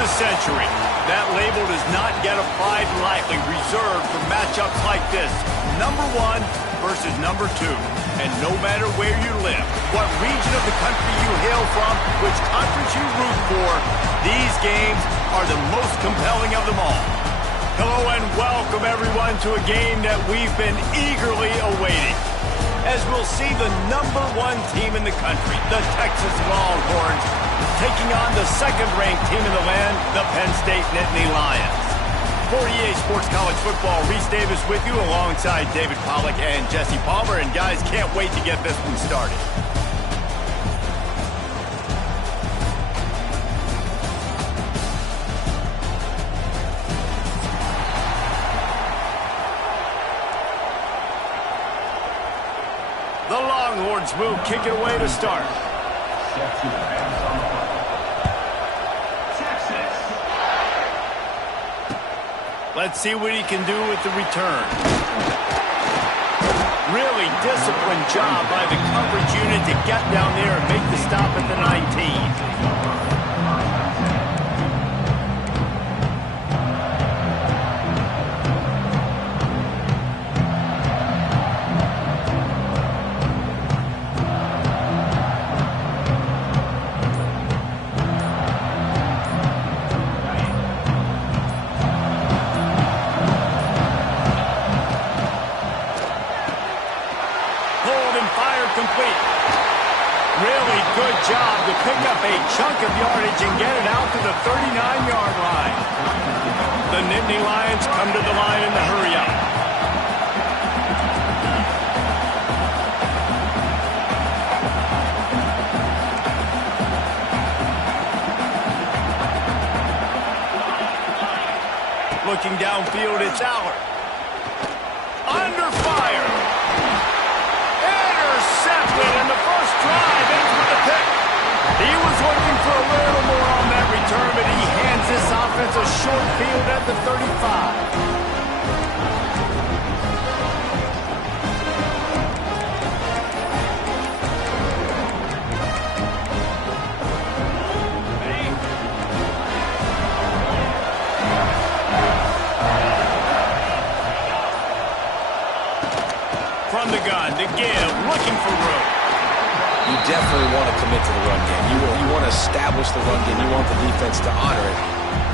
the century. That label does not get applied lightly, reserved for matchups like this. Number 1 versus number 2. And no matter where you live, what region of the country you hail from, which conference you root for, these games are the most compelling of them all. Hello and welcome everyone to a game that we've been eagerly awaiting. As we'll see the number 1 team in the country, the Texas Longhorns, taking on the second-ranked team in the land, the Penn State Nittany Lions. For EA Sports College Football, Reese Davis with you alongside David Pollack and Jesse Palmer. And guys, can't wait to get this one started. The Longhorns will kick it away to start. Let's see what he can do with the return. Really disciplined job by the coverage unit to get down there and make the stop at the 19. Complete. Really good job to pick up a chunk of yardage and get it out to the 39-yard line. The Nittany Lions come to the line in the hurry-up. Looking downfield, it's Aller. Under fire. And the first drive ends with a pick. He was looking for a little more on that return, but he hands this offense a short field at the 35. From the gun, to give, looking for room. You definitely want to commit to the run game. You want to establish the run game. You want the defense to honor it.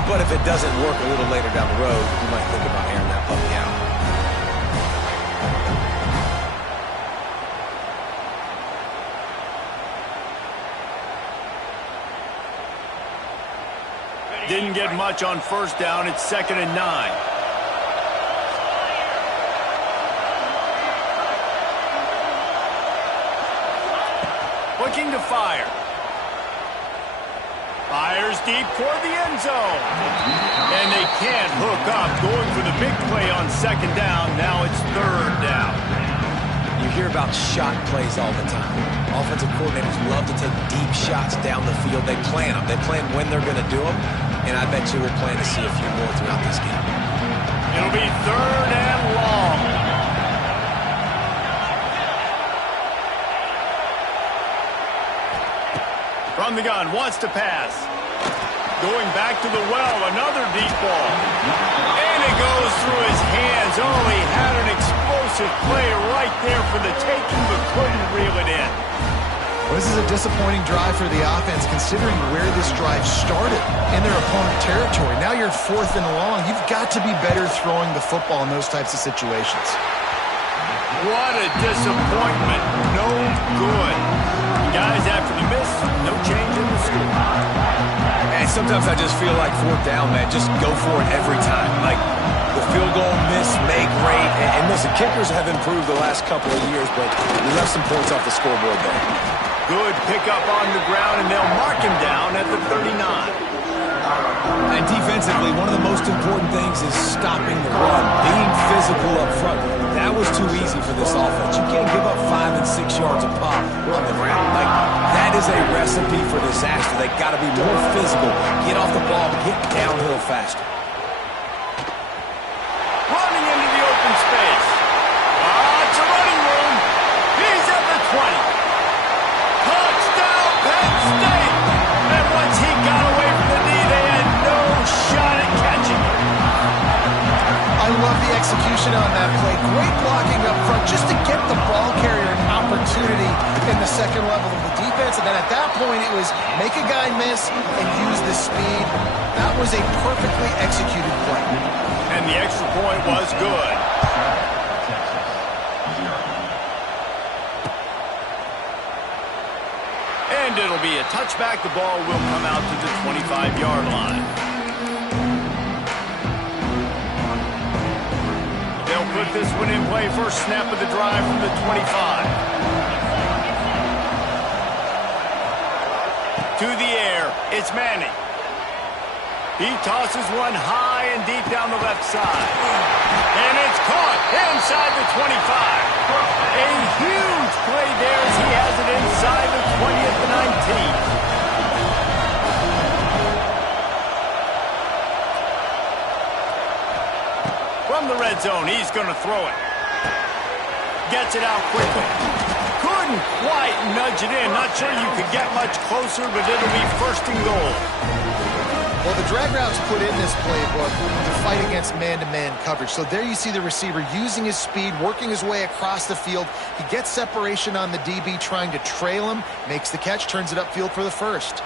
But if it doesn't work a little later down the road, you might think about airing that puppy out. Didn't get much on first down. It's 2nd and 9. Looking to fire. Fires deep toward the end zone. And they can't hook up. Going for the big play on 2nd down. Now it's 3rd down. You hear about shot plays all the time. Offensive coordinators love to take deep shots down the field. They plan them. They plan when they're going to do them. And I bet you we'll plan to see a few more throughout this game. It'll be 3rd and long. From the gun, wants to pass. Going back to the well, another deep ball. And it goes through his hands. Oh, he had an explosive play right there for the taking, but couldn't reel it in. Well, this is a disappointing drive for the offense, considering where this drive started in their opponent territory. Now you're 4th and long. You've got to be better throwing the football in those types of situations. What a disappointment. No good. Guys, after the miss, no change in the score. And sometimes I just feel like 4th down, man. Just go for it every time. Like the field goal miss, make great. And listen, kickers have improved the last couple of years, but we left some points off the scoreboard there. Good pickup on the ground, and they'll mark him down at the 39. And defensively, one of the most important things is stopping the run, being physical up front. That was too easy for this offense. You can't give up 5 and 6 yards a pop on the ground. Like, that is a recipe for disaster. They got to be more physical, get off the ball, get downhill faster. Running into the open space. It's a running room. He's at the 20. Touchdown, Penn State! And once he got away from the knee, they had no execution on that play. Great blocking up front just to get the ball carrier an opportunity in the second level of the defense. And then at that point, it was make a guy miss and use the speed. That was a perfectly executed play. And the extra point was good. And it'll be a touchback. The ball will come out to the 25-yard line. They'll put this one in play. First snap of the drive from the 25. To the air, it's Manning. He tosses one high and deep down the left side. And it's caught inside the 25. A huge play there as he has it inside the 20 at the 19. From the red zone, he's going to throw it. Gets it out quickly. Couldn't quite nudge it in. Not sure you could get much closer, but it'll be first and goal. Well, the drag route's put in this playbook to fight against man-to-man coverage. So there you see the receiver using his speed, working his way across the field. He gets separation on the DB, trying to trail him, makes the catch, turns it upfield for the first.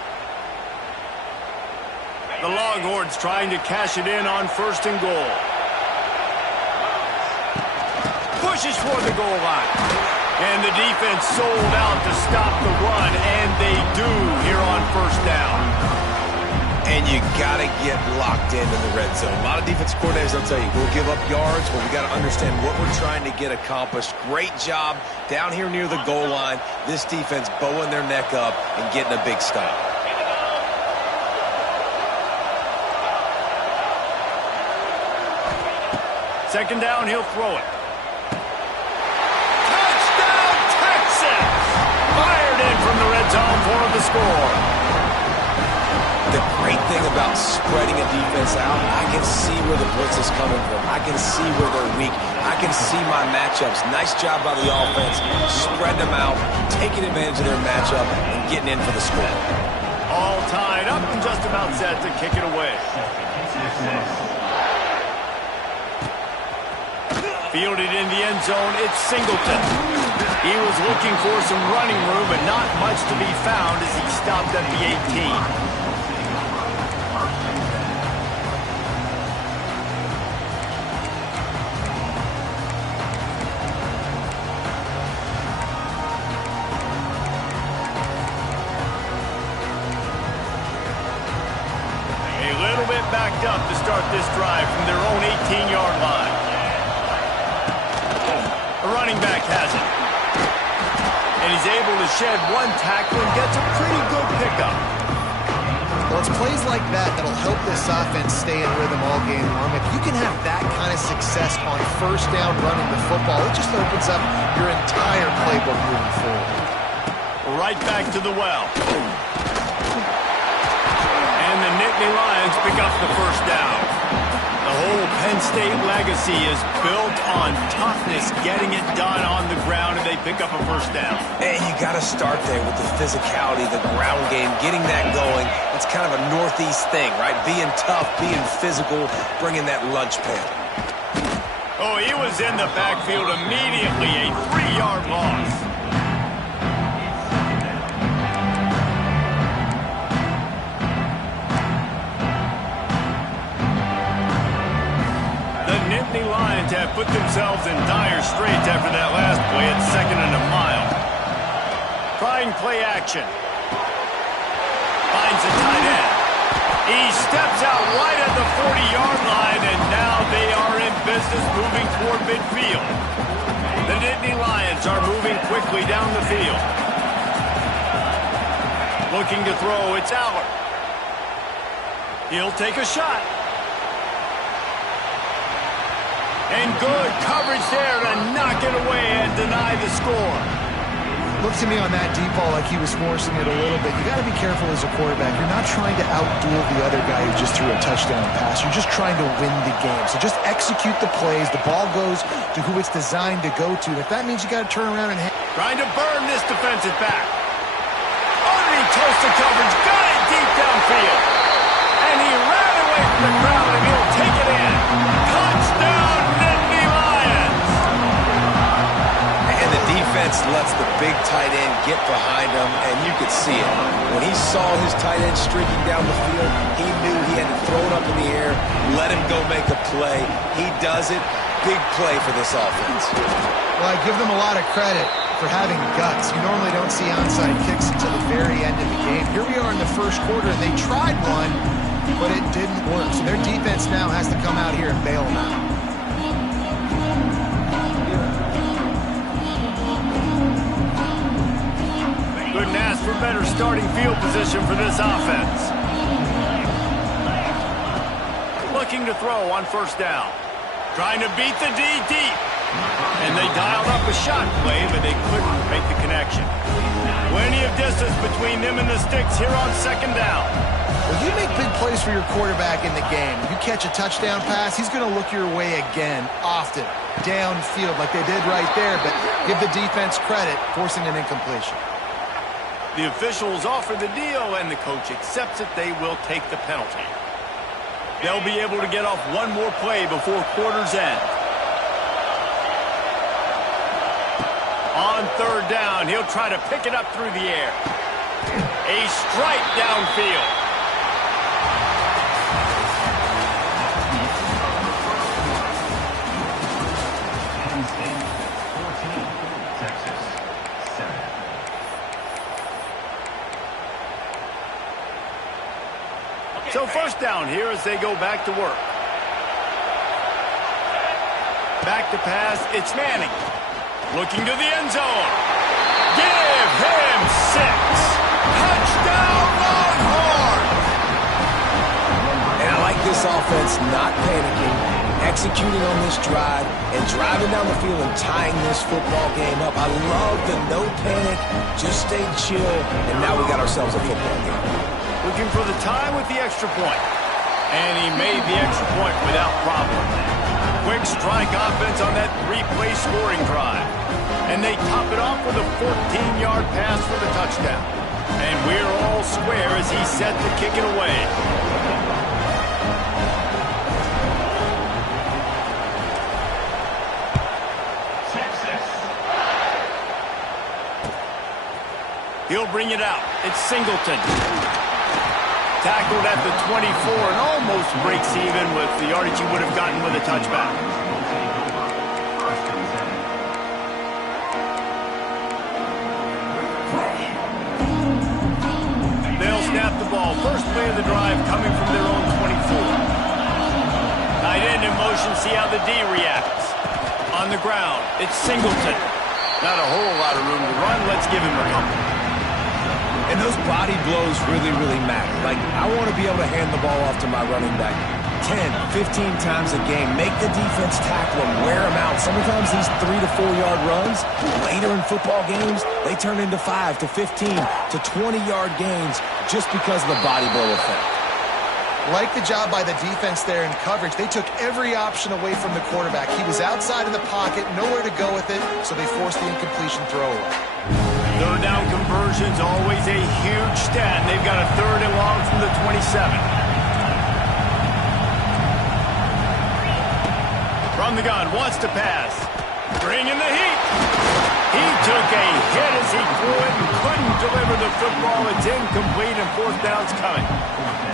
The Longhorns trying to cash it in on first and goal. Pushes for the goal line. And the defense sold out to stop the run, and they do here on first down. And you got to get locked into the red zone. A lot of defense coordinators, they'll tell you, we'll give up yards, but we got to understand what we're trying to get accomplished. Great job down here near the goal line. This defense bowing their neck up and getting a big stop. Second down, he'll throw it. Touchdown, Texas! Fired in from the red zone for the score. The great thing about spreading a defense out, I can see where the blitz is coming from. I can see where they're weak. I can see my matchups. Nice job by the offense. Spread them out, taking advantage of their matchup, and getting in for the score. All tied up and just about set to kick it away. Fielded in the end zone, it's Singleton. He was looking for some running room, but not much to be found as he stopped at the 18. Backed up to start this drive from their own 18-yard line. The running back has it. And he's able to shed one tackle and gets a pretty good pickup. Well, it's plays like that that'll help this offense stay in rhythm all game long. If you can have that kind of success on first down running the football, it just opens up your entire playbook moving forward. Right back to the well. And the Nittany Lions pick up the first down. The whole Penn State legacy is built on toughness, getting it done on the ground, and they pick up a first down. And you got to start there with the physicality, the ground game, getting that going. It's kind of a Northeast thing, right? Being tough, being physical, bringing that lunch pail. Oh, he was in the backfield immediately, a 3-yard loss. The Lions have put themselves in dire straits after that last play at 2nd and a mile. Trying play action. Finds a tight end. He steps out right at the 40-yard line, and now they are in business moving toward midfield. The Nittany Lions are moving quickly down the field. Looking to throw, it's Allard. He'll take a shot. And good coverage there to knock it away and deny the score. Looked to me on that deep ball like he was forcing it a little bit. You got to be careful as a quarterback. You're not trying to outduel the other guy who just threw a touchdown pass. You're just trying to win the game. So just execute the plays. The ball goes to who it's designed to go to. If that means you got to turn around and hit. Trying to burn this defensive back. Underneath toasted coverage. Got it deep downfield. And he ran away from the crowd, and he'll take it in. Touchdown, Nittany Lions! defense lets the big tight end get behind him, and you could see it. When he saw his tight end streaking down the field, he knew he had to throw it up in the air, let him go make a play. He does it. Big play for this offense. Well, I give them a lot of credit for having guts. You normally don't see onside kicks until the very end of the game. Here we are in the first quarter, and they tried one, but it didn't work. So their defense now has to come out here and bail them out. Couldn't ask for better starting field position for this offense. Looking to throw on first down. Trying to beat the D deep. And they dialed up a shot play, but they couldn't make the connection. Plenty of distance between them and the sticks here on second down. Well, you make big plays for your quarterback in the game. If you catch a touchdown pass, he's going to look your way again, often, downfield like they did right there, but give the defense credit, forcing an incompletion. The officials offer the deal, and the coach accepts it. They will take the penalty. They'll be able to get off one more play before quarter's end. On third down, he'll try to pick it up through the air. A strike downfield. So first down here as they go back to work. Back to pass, it's Manning. Looking to the end zone. Give him 6. Touchdown Longhorn! And I like this offense not panicking, executing on this drive, and driving down the field and tying this football game up. I love the no panic, just stay chill, and now we got ourselves a football game. Looking for the tie with the extra point. And he made the extra point without problem. Quick strike offense on that 3-play scoring drive. And they top it off with a 14-yard pass for the touchdown. And we're all square as he's set to kick it away. He'll bring it out. It's Singleton. Tackled at the 24 and almost breaks even with the yardage he would have gotten with a touchback. They'll snap the ball. First play of the drive coming from their own 24. Tight end in motion, see how the D reacts. On the ground, it's Singleton. Not a whole lot of room to run. Let's give him a couple. And those body blows really, really matter. Like, I want to be able to hand the ball off to my running back 10, 15 times a game. Make the defense tackle him, wear him out. Sometimes these 3 to 4 yard runs, later in football games, they turn into 5 to 15 to 20-yard gains just because of the body blow effect. Like the job by the defense there in coverage. They took every option away from the quarterback. He was outside of the pocket, nowhere to go with it, so they forced the incompletion throwaway. Third down conversion's always a huge stat. They've got a third and long from the 27. From the gun, wants to pass. Bringing the heat. He took a hit as he threw it and couldn't deliver the football. It's incomplete and fourth down's coming.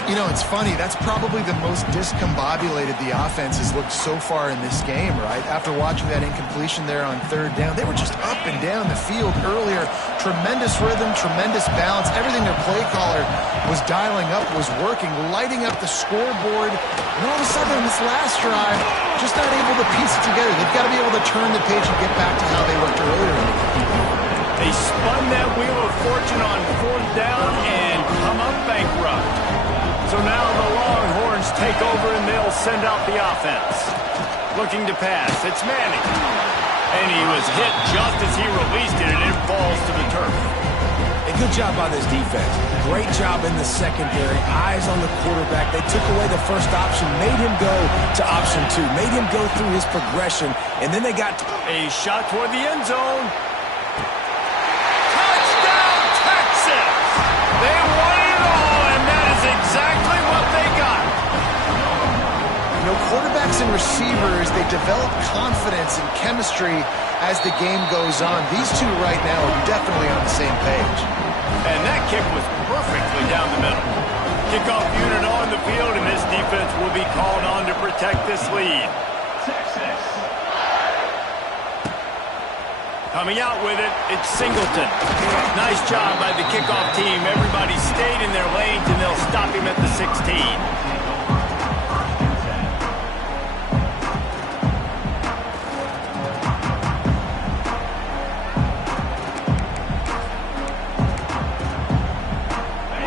You know, it's funny. That's probably the most discombobulated the offense has looked so far in this game, right? After watching that incompletion there on third down, they were just up and down the field earlier. Tremendous rhythm, tremendous balance. Everything their play caller was dialing up was working, lighting up the scoreboard. And all of a sudden, in this last drive, just not able to piece it together. They've got to be able to turn the page and get back to how they looked earlier in the game. They spun that wheel of fortune on fourth down and come up bankrupt. So now the Longhorns take over and they'll send out the offense. Looking to pass, it's Manning. And he was hit just as he released it and it falls to the turf. A good job by this defense. Great job in the secondary. Eyes on the quarterback. They took away the first option, made him go to option 2, made him go through his progression, and then they got a shot toward the end zone. Touchdown, Texas! They won it all, and that is exactly what they got. You know, quarterbacks quarterbacks and receivers, they develop confidence and chemistry as the game goes on. These two right now are definitely on the same page. And that kick was perfectly down the middle. Kickoff unit on the field, and this defense will be called on to protect this lead. Coming out with it, it's Singleton. Nice job by the kickoff team. Everybody stayed in their lanes, and they'll stop him at the 16.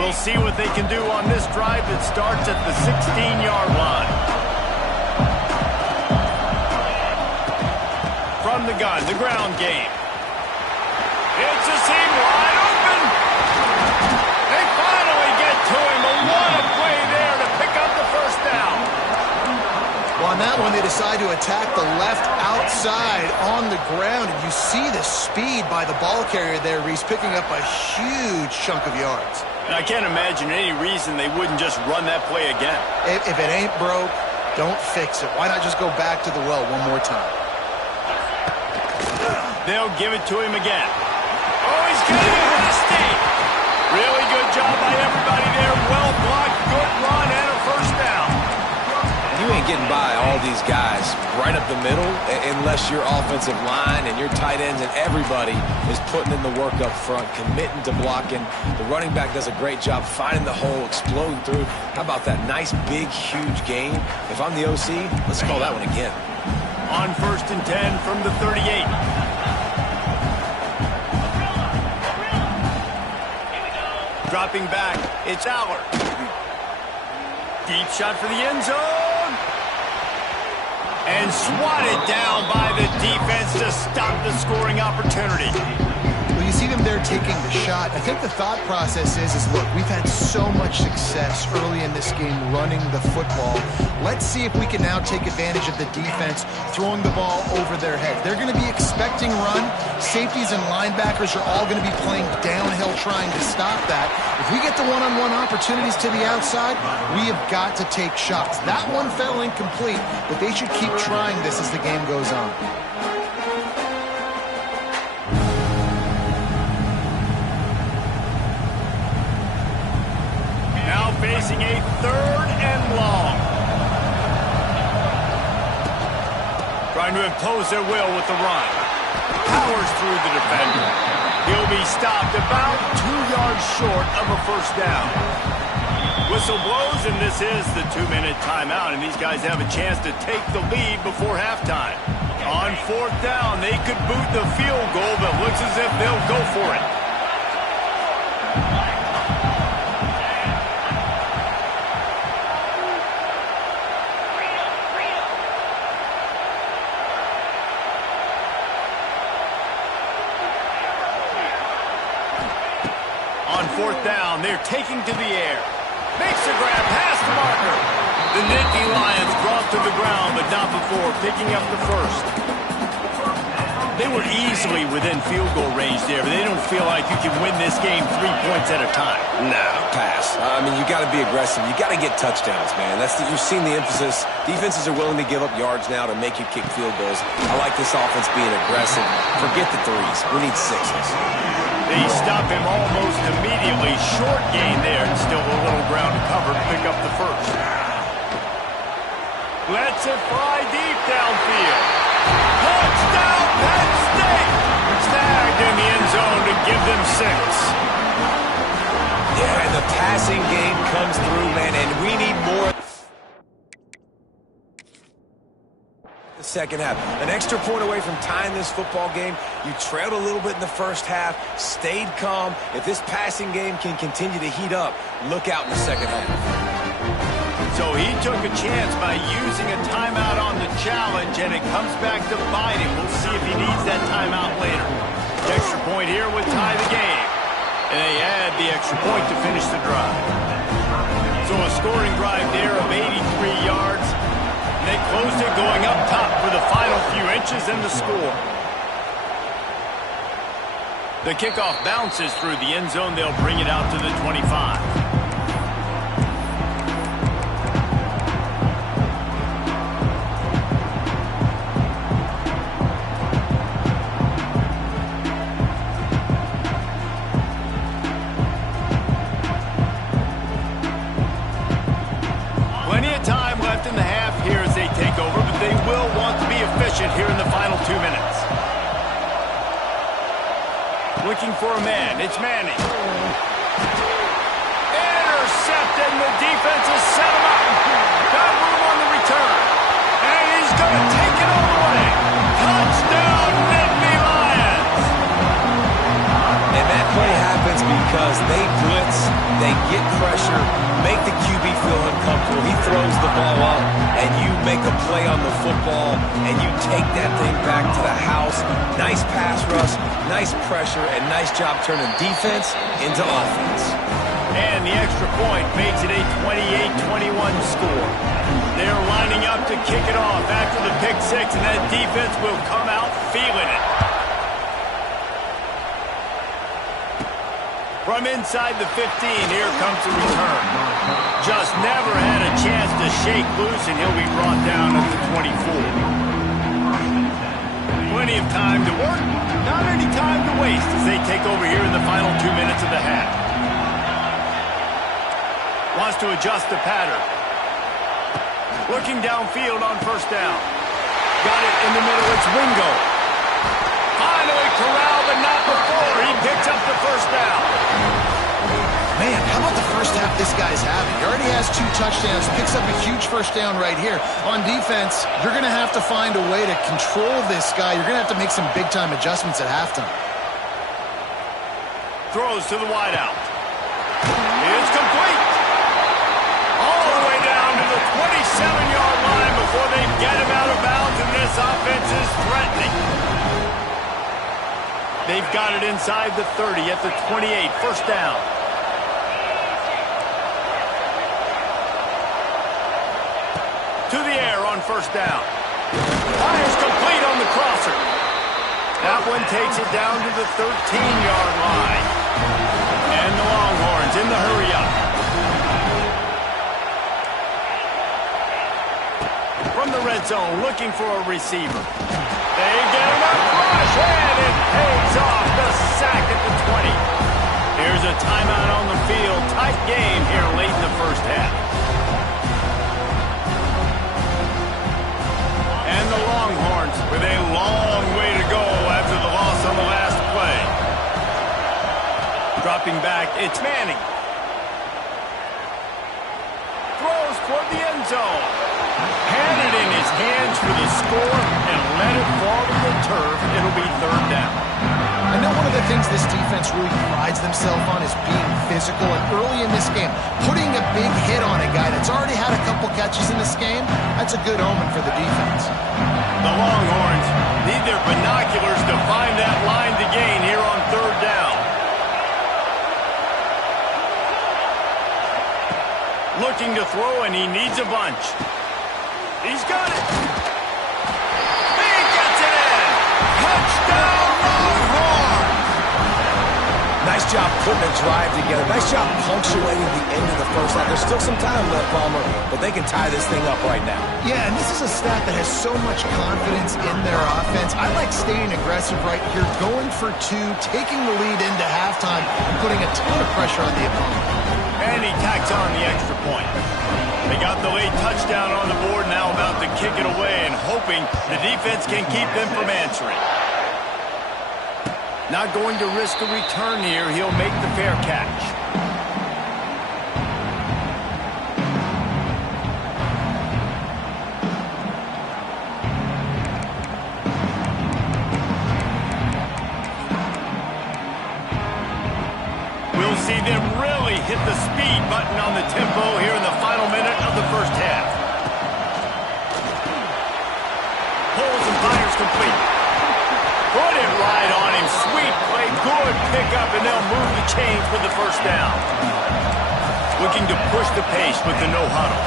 We'll see what they can do on this drive that starts at the 16-yard line. From the gun, the ground game. It's a seam wide open. They finally get to him. A what a play there to pick up the first down. Well, on that one, they decide to attack the left outside on the ground. And you see the speed by the ball carrier there, Reese, picking up a huge chunk of yards. And I can't imagine any reason they wouldn't just run that play again. If it ain't broke, don't fix it. Why not just go back to the well one more time? They'll give it to him again. Oh, he's getting it with a stake. Really good job by everybody there. Well blocked, good run, and a first down. You ain't getting by all these guys right up the middle unless your offensive line and your tight ends and everybody is putting in the work up front, committing to blocking. The running back does a great job finding the hole, exploding through. How about that nice, big, huge gain? If I'm the OC, let's call that one again. On 1st and 10 from the 38. Dropping back, it's Aller. Deep shot for the end zone. And swatted down by the defense to stop the scoring opportunity. Well, you see them there taking the shot. I think the thought process is look, we've had so much success early in this game running the football. Let's see if we can now take advantage of the defense throwing the ball over their head. They're going to be expecting run. Safeties and linebackers are all going to be playing downhill trying to stop that. If we get the one-on-one opportunities to the outside, we have got to take shots. That one fell incomplete, but they should keep trying this as the game goes on. Now facing a 3rd and long. Trying to impose their will with the run. Powers through the defender. He'll be stopped about 2 yards short of a first down. Whistle blows, and this is the 2-minute timeout, and these guys have a chance to take the lead before halftime. On 4th down, they could boot the field goal, but looks as if they'll go for it. On 4th down, they're taking to the air. Makes a grab past the marker. The Nittany Lions brought to the ground, but not before picking up the first. They were easily within field goal range there, but they don't feel like you can win this game 3 points at a time. No, pass. I mean, you got to be aggressive. You got to get touchdowns, man. You've seen the emphasis. Defenses are willing to give up yards now to make you kick field goals. I like this offense being aggressive. Forget the threes. We need sixes. They stop him almost immediately. Short gain there, and still a little ground to cover to pick up the first. Lets it fly deep downfield. Touchdown, Penn State! Snagged in the end zone to give them 6. Yeah, and the passing game comes through, man, and we need more. The second half. An extra point away from tying this football game. You trailed a little bit in the first half, stayed calm. If this passing game can continue to heat up, look out in the second half. So he took a chance by using a timeout on the challenge, and it comes back to bite him. We'll see if he needs that timeout later. The extra point here would tie the game. And they add the extra point to finish the drive. So a scoring drive there of 83 yards. They closed it going up top for the final few inches in the score. The kickoff bounces through the end zone. They'll bring it out to the 25. efficient here in the final 2 minutes. Looking for a man. It's Manning. Intercepted, and the defense has set him up. Got room on the return. And he's going to take it all the way. Touchdown, Nittany Lions. And that play happens because they blitz, they get pressure, make the QB feel uncomfortable. He throws the ball up, and you make a play on the football, and you take that thing back to the house. Nice pass rush, nice pressure, and nice job turning defense into offense. And the extra point makes it a 28-21 score. They're lining up to kick it off after the pick six, and that defense will come out feeling it. From inside the 15, here comes the return. Just never had a chance to shake loose, and he'll be brought down at the 24. Plenty of time to work, not any time to waste as they take over here in the final 2 minutes of the half. Wants to adjust the pattern. Looking downfield on first down. Got it in the middle, it's Wingo. Finally corralled, but not before. He picks up the first down. Man, how about the first half this guy's having? He already has 2 touchdowns, picks up a huge first down right here. On defense, you're going to have to find a way to control this guy. You're going to have to make some big-time adjustments at halftime. Throws to the wideout. It's complete. All the way down to the 27-yard line before they get him out of bounds, and this offense is threatening. They've got it inside the 30 at the 28, first down. To the air on first down. Fires complete on the crosser. That one takes it down to the 13-yard line. And the Longhorns in the hurry-up. From the red zone, looking for a receiver. They get him up, rush, and it pays off the sack at the 20. Here's a timeout on the field. Tight game here late in the first half. And the Longhorns with a long way to go after the loss on the last play. Dropping back, it's Manning. Throws toward the end zone. Had it in his hands for the score and let it fall to the turf. It'll be third down. I know one of the things this defense really prides themselves on is being physical, and early in this game, putting a big hit on a guy that's already had a couple catches in this game, that's a good omen for the defense. The Longhorns need their binoculars to find that line to gain here on third down. Looking to throw, and he needs a bunch. He's got it. He gets it in. Touchdown, Longhorns. Nice job putting a drive together. Nice job punctuating the end of the first half. There's still some time left, Palmer, but they can tie this thing up right now. Yeah, and this is a staff that has so much confidence in their offense. I like staying aggressive right here, going for 2, taking the lead into halftime, and putting a ton of pressure on the opponent. And he tacks on the extra point. They got the late touchdown on the board, now about to kick it away and hoping the defense can keep them from answering. Not going to risk a return here. He'll make the fair catch. We'll see them really hit the speed button on the tempo here in the final minute of the first half. Pulls and fires complete. Put it right on him. Sweet play. Good pickup, and they'll move the chains for the first down. Looking to push the pace with the no-huddle.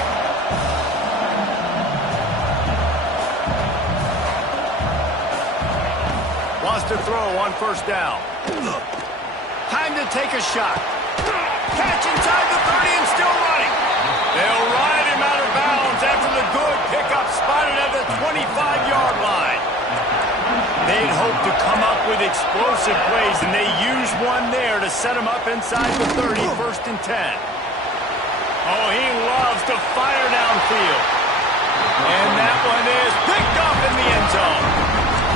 Wants to throw on first down. Time to take a shot. Catch inside the 30 and still running. They'll ride him out of bounds after the good pickup spotted at the 25-yard line. They'd hoped to come up with explosive plays, and they used one there to set him up inside the 30, first and 10. Oh, he loves to fire downfield. And that one is picked off in the end zone.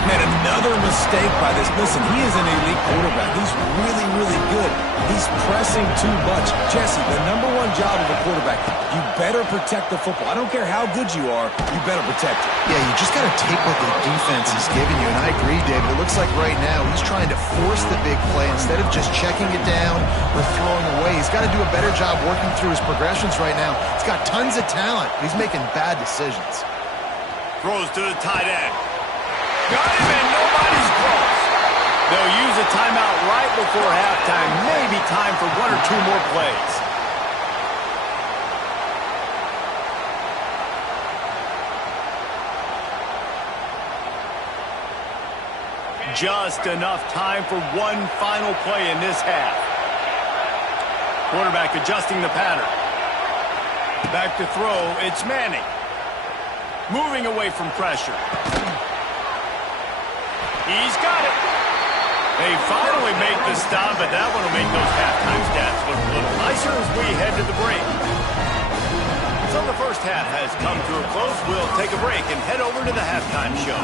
Man, another mistake by this. Listen, he is an elite quarterback. He's really, really good. He's pressing too much. Jesse, the number one job of a quarterback, you better protect the football. I don't care how good you are, you better protect it. Yeah, you just got to take what the defense is giving you. And I agree, David. It looks like right now he's trying to force the big play instead of just checking it down or throwing away. He's got to do a better job working through his progressions right now. He's got tons of talent, but he's making bad decisions. Throws to the tight end. Got him and nobody's close. They'll use a timeout right before halftime. Maybe time for one or two more plays. Just enough time for one final play in this half. Quarterback adjusting the pattern. Back to throw, it's Manning. Moving away from pressure. He's got it. They finally make the stop, but that one will make those halftime stats look a little nicer as we head to the break. So the first half has come to a close. We'll take a break and head over to the halftime show.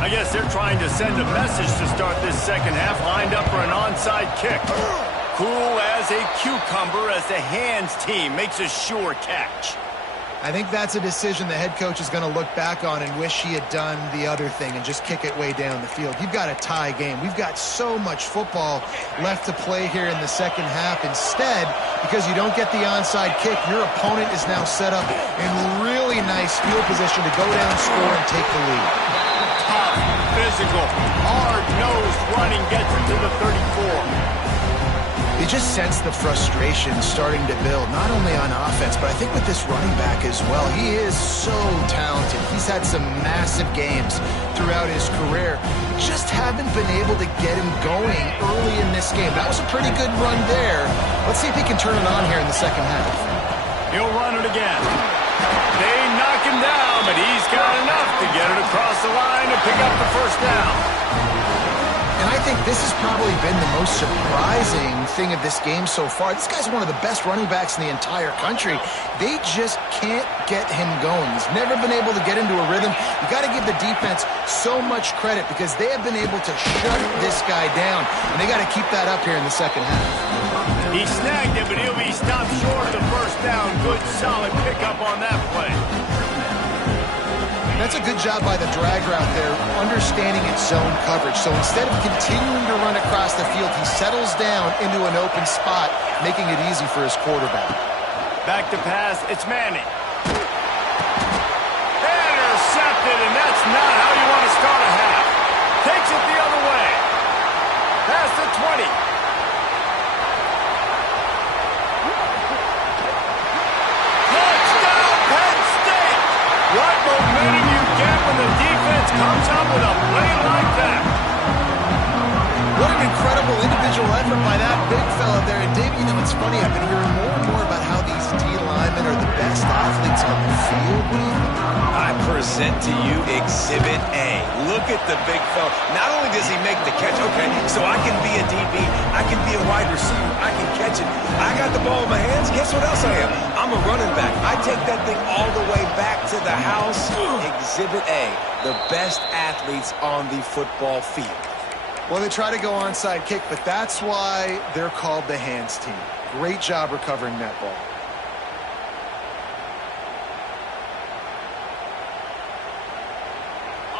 I guess they're trying to send a message to start this second half, lined up for an onside kick. Cool as a cucumber as the hands team makes a sure catch. I think that's a decision the head coach is going to look back on and wish he had done the other thing and just kick it way down the field. You've got a tie game. We've got so much football left to play here in the second half. Instead, because you don't get the onside kick, your opponent is now set up in really nice field position to go down, score, and take the lead. Tough, physical, hard-nosed running gets into the 34. You just sense the frustration starting to build, not only on offense, but I think with this running back as well. He is so talented. He's had some massive games throughout his career. Just haven't been able to get him going early in this game. That was a pretty good run there. Let's see if he can turn it on here in the second half. He'll run it again. They knock him down, but he's got enough to get it across the line and pick up the first down. And I think this has probably been the most surprising thing of this game so far. This guy's one of the best running backs in the entire country. They just can't get him going. He's never been able to get into a rhythm. You got to give the defense so much credit because they have been able to shut this guy down, and they got to keep that up here in the second half. He snagged it, but he'll be stopped short of the first down. Good, solid pickup on that play. That's a good job by the drag route there, understanding its zone coverage. So instead of continuing to run across the field, he settles down into an open spot, making it easy for his quarterback. Back to pass, it's Manning. Intercepted, and that's not how you want to start a half. Takes it the other way. Past the 20. Touchdown, Penn State! What momentum you get when the defense comes up with a play like that. What an incredible individual effort by that big fella there. And Dave, you know, it's funny, I've been hearing more and more about how these D linemen are the best athletes on the field. I present to you Exhibit A. Look at the big fella. Not only does he make the catch, okay, so I can be a DB, I can be a wide receiver, I can catch it. I got the ball in my hands, guess what else I am? I'm a running back. I take that thing all the way back to the house. Exhibit A, the best athletes on the football field. Well, they try to go onside kick, but that's why they're called the hands team. Great job recovering that ball.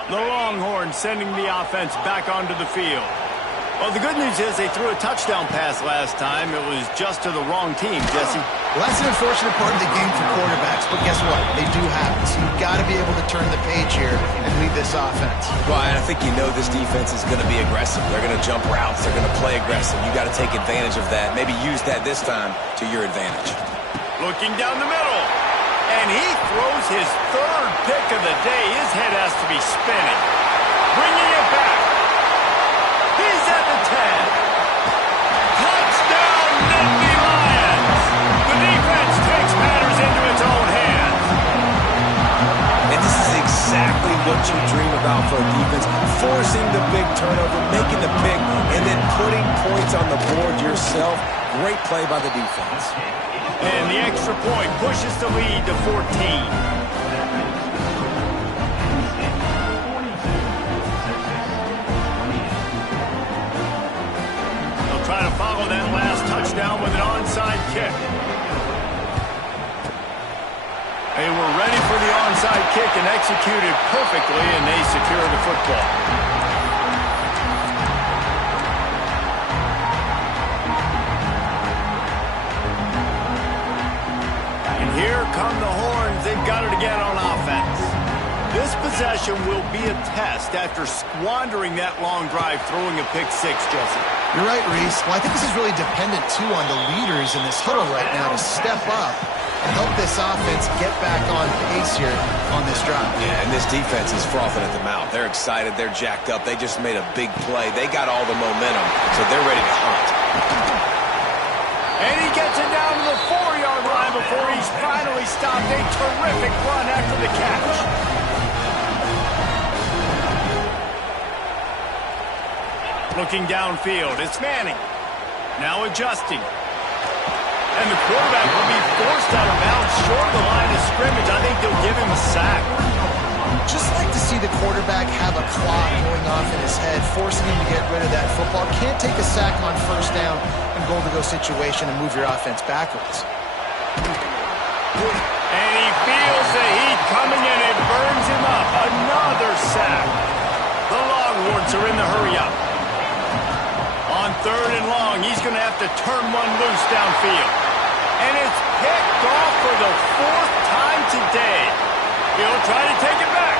The Longhorns sending the offense back onto the field. Well, the good news is they threw a touchdown pass last time. It was just to the wrong team, Jesse. Well, that's an unfortunate part of the game for quarterbacks, but guess what? They do have it. So you've got to be able to turn the page here and lead this offense. Ryan, I think you know this defense is going to be aggressive. They're going to jump routes. They're going to play aggressive. You got to take advantage of that. Maybe use that this time to your advantage. Looking down the middle. And he throws his third pick of the day. His head has to be spinning. Bringing it back. He's at the 10. Touchdown, Nittany Lions. The defense takes matters into its own hands. And this is exactly what you dream about for a defense. Forcing the big turnover, making the pick, and then putting points on the board yourself. Great play by the defense. And the extra point pushes the lead to 14. Try to follow that last touchdown with an onside kick. They were ready for the onside kick and executed perfectly, and they secure the football. And here come the horns. They've got it again on offense. This possession will be a test after squandering that long drive, throwing a pick six, Jesse. You're right, Reese. Well, I think this is really dependent, too, on the leaders in this huddle right now to step up and help this offense get back on pace here on this drive. Yeah, and this defense is frothing at the mouth. They're excited. They're jacked up. They just made a big play. They got all the momentum, so they're ready to hunt. And he gets it down to the 4-yard line before he's finally stopped. A terrific run after the catch. Looking downfield, it's Manning. Now adjusting. And the quarterback will be forced out of bounds short of the line of scrimmage. I think they'll give him a sack. Just like to see the quarterback have a clock going off in his head, forcing him to get rid of that football. Can't take a sack on first down and goal-to-go situation and move your offense backwards. And he feels the heat coming and it burns him up. Another sack. The Longhorns are in the hurry-up. On 3rd and long, he's going to have to turn one loose downfield. And it's picked off for the 4th time today. He'll try to take it back.